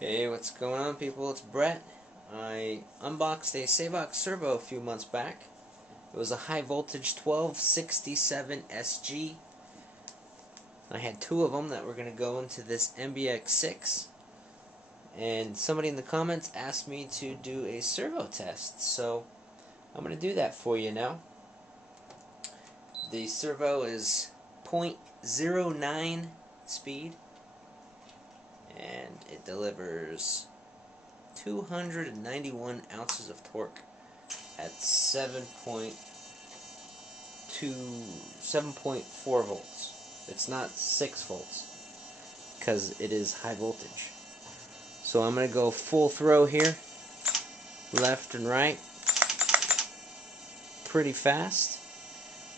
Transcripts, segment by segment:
Hey, what's going on, people? It's Brett. I unboxed a Savox Servo a few months back. It was a high voltage 1267 SG. I had two of them that were going to go into this MBX6. And somebody in the comments asked me to do a servo test. So I'm going to do that for you now. The servo is 0.09 speed. And it delivers 291 ounces of torque at 7.4 volts. It's not 6 volts because it is high voltage. So I'm going to go full throw here, left and right, pretty fast.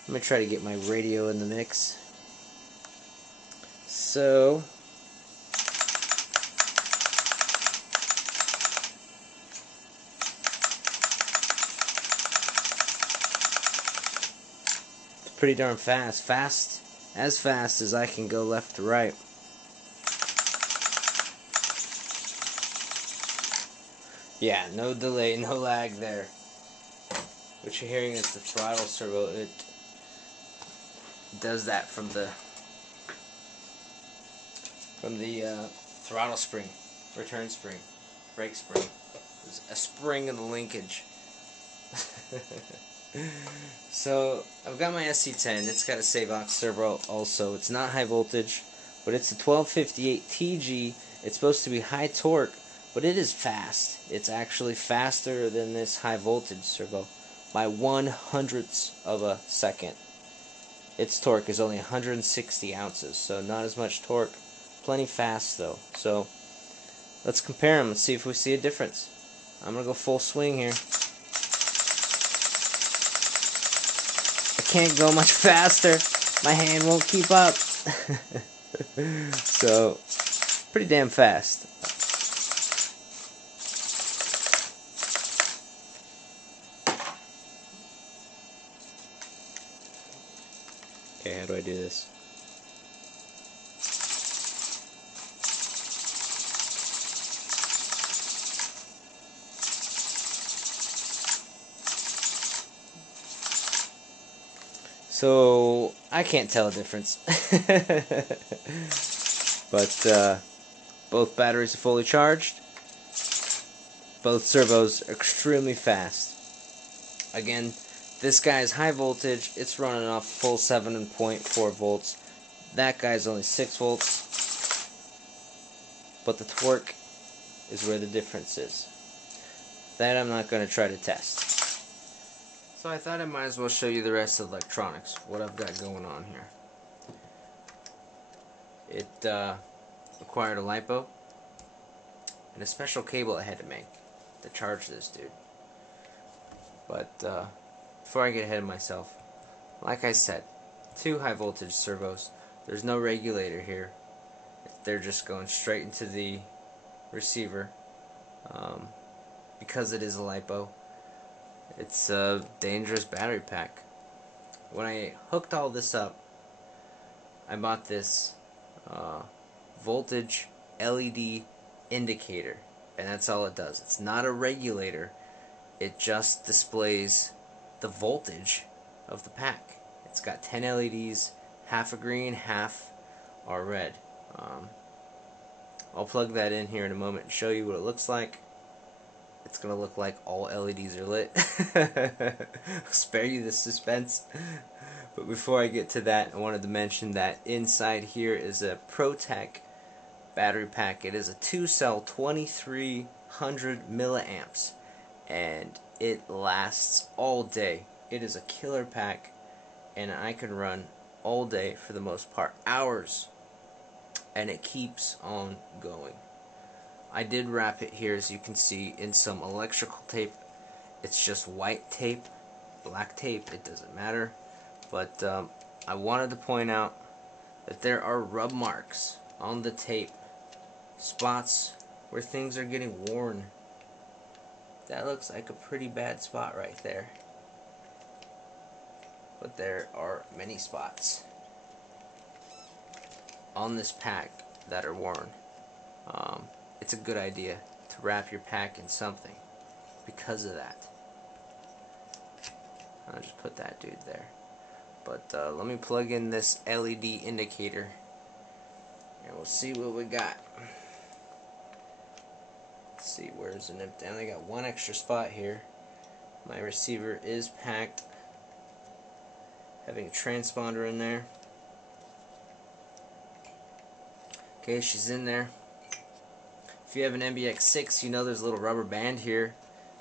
I'm going to try to get my radio in the mix. So pretty darn fast. As fast as I can go left to right. Yeah, no delay, no lag there. What you're hearing is the throttle servo. It does that from the throttle spring, return spring, brake spring. There's a spring in the linkage. So I've got my SC10. It's got a Savox servo also. It's not high voltage, but it's a 1258 TG. It's supposed to be high torque, but it is fast. It's actually faster than this high voltage servo by 1/100th of a second. Its torque is only 160 ounces, so not as much torque. Plenty fast though. So let's compare them and see if we see a difference. I'm gonna go full swing here. I can't go much faster. My hand won't keep up. So, pretty damn fast. Okay, how do I do this? So, I can't tell a difference. But both batteries are fully charged. Both servos are extremely fast. Again, this guy's high voltage. It's running off full 7.4 volts. That guy's only 6 volts. But the torque is where the difference is. That I'm not going to try to test. So I thought I might as well show you the rest of the electronics, what I've got going on here. It required a LiPo and a special cable I had to make to charge this dude. But before I get ahead of myself, like I said, two high voltage servos. There's no regulator here. They're just going straight into the receiver. Because it is a LiPo, it's a dangerous battery pack. When I hooked all this up, I bought this voltage LED indicator, and that's all it does. It's not a regulator. It just displays the voltage of the pack. It's got 10 LEDs, half are green, half are red. I'll plug that in here in a moment and show you what it looks like. It's going to look like all LEDs are lit. I'll spare you the suspense. But before I get to that, I wanted to mention that inside here is a ProTech battery pack. It is a 2-cell 2300 milliamps, and it lasts all day. It is a killer pack, and I can run all day for the most part, hours, and it keeps on going. I did wrap it here, as you can see, in some electrical tape. It's just white tape, black tape, it doesn't matter. But I wanted to point out that there are rub marks on the tape, spots where things are getting worn. That looks like a pretty bad spot right there. But there are many spots on this pack that are worn. it's a good idea to wrap your pack in something because of that. I'll just put that dude there. But let me plug in this LED indicator and we'll see what we got. Let's see, where's the nip down? I got one extra spot here. My receiver is packed. Having a transponder in there. Okay, she's in there. If you have an MBX6, you know there's a little rubber band here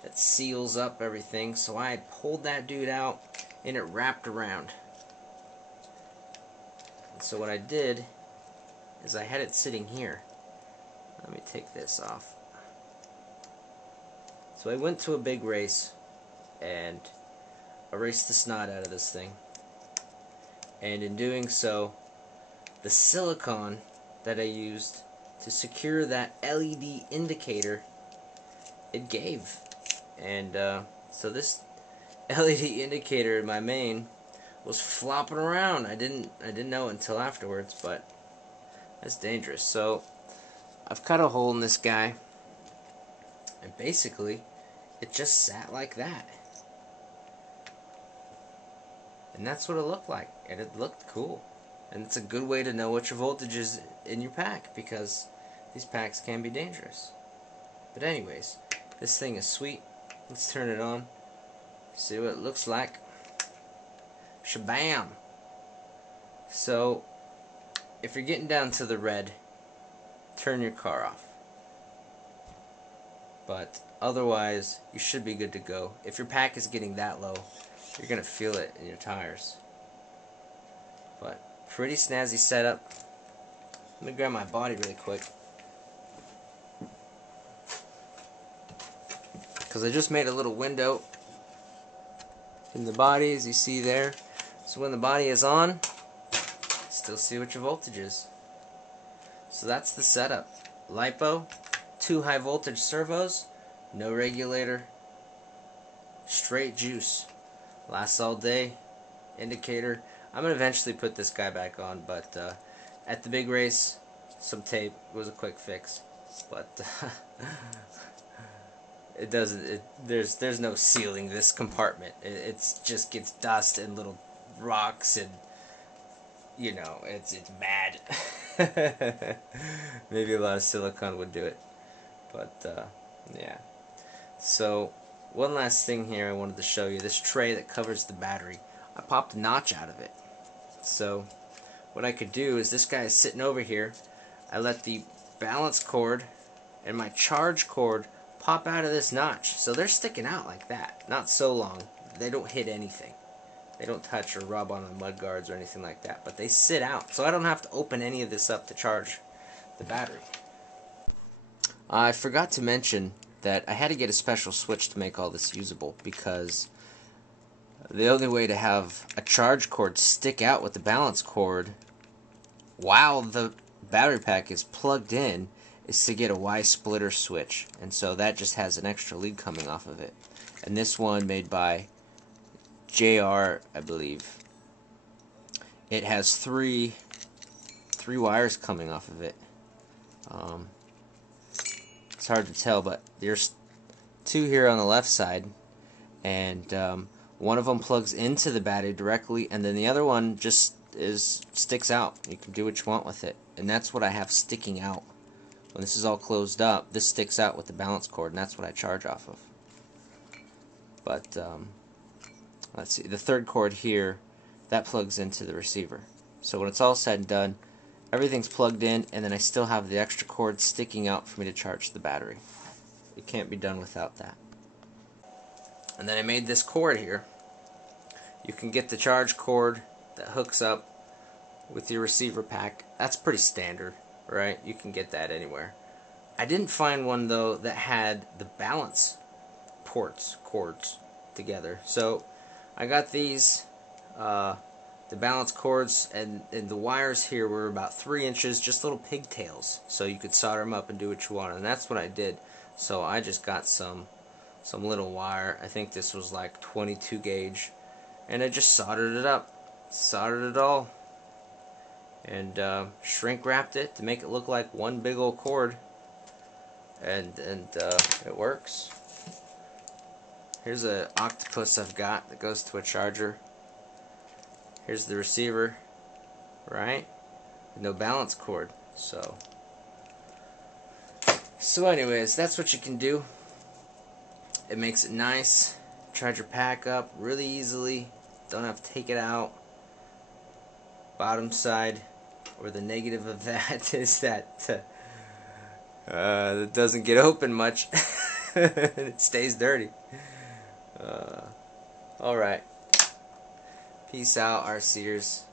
that seals up everything. So I had pulled that dude out and it wrapped around. And so what I did is I had it sitting here. Let me take this off. So I went to a big race and erased the snot out of this thing. And in doing so, the silicone that I used to secure that LED indicator, it gave. And so this LED indicator in my main was flopping around. I didn't know until afterwards, but that's dangerous. So I've cut a hole in this guy, and basically it just sat like that. And that's what it looked like, and it looked cool. And it's a good way to know what your voltage is in your pack, because these packs can be dangerous. But anyways, this thing is sweet. Let's turn it on, see what it looks like. Shabam! So, if you're getting down to the red, turn your car off. But otherwise, you should be good to go. If your pack is getting that low, you're going to feel it in your tires. But pretty snazzy setup. Let me grab my body really quick, because I just made a little window in the body, as you see there. So when the body is on, still see what your voltage is. So that's the setup. LiPo, 2 high voltage servos, no regulator, straight juice. Lasts all day. Indicator. I'm going to eventually put this guy back on, but at the big race, some tape was a quick fix. But it doesn't. There's no sealing this compartment. It just gets dust and little rocks, and you know it's bad. Maybe a lot of silicone would do it, but yeah. So one last thing here I wanted to show you. This tray that covers the battery, I popped a notch out of it. So what I could do is, this guy is sitting over here. I let the balance cord and my charge cord pop out of this notch. So they're sticking out like that. Not so long. They don't hit anything. They don't touch or rub on the mud guards or anything like that. But they sit out. So I don't have to open any of this up to charge the battery. I forgot to mention that I had to get a special switch to make all this usable, because the only way to have a charge cord stick out with the balance cord while the battery pack is plugged in is to get a Y splitter switch, and so that just has an extra lead coming off of it. And this one, made by JR, I believe, it has three wires coming off of it. It's hard to tell, but there's 2 here on the left side, and one of them plugs into the battery directly, and then the other one just sticks out. You can do what you want with it, and that's what I have sticking out. When this is all closed up, this sticks out with the balance cord, and that's what I charge off of. But let's see, the third cord here, that plugs into the receiver. So when it's all said and done, everything's plugged in, and then I still have the extra cord sticking out for me to charge the battery. It can't be done without that. And then I made this cord here. You can get the charge cord that hooks up with your receiver pack. That's pretty standard, right? You can get that anywhere. I didn't find one, though, that had the balance cords together. So I got these, the balance cords, and the wires here were about 3 inches, just little pigtails. So you could solder them up and do what you want, and that's what I did. So I just got some little wire. I think this was like 22 gauge, and I just soldered it up, soldered it all, and shrink wrapped it to make it look like one big old cord. and it works. Here's a octopus I've got that goes to a charger. Here's the receiver, right? No balance cord. So anyways, that's what you can do. It makes it nice. Charge your pack up really easily. Don't have to take it out. Bottom side, or the negative of that, is that it doesn't get open much. It stays dirty. Alright. Peace out, RCers.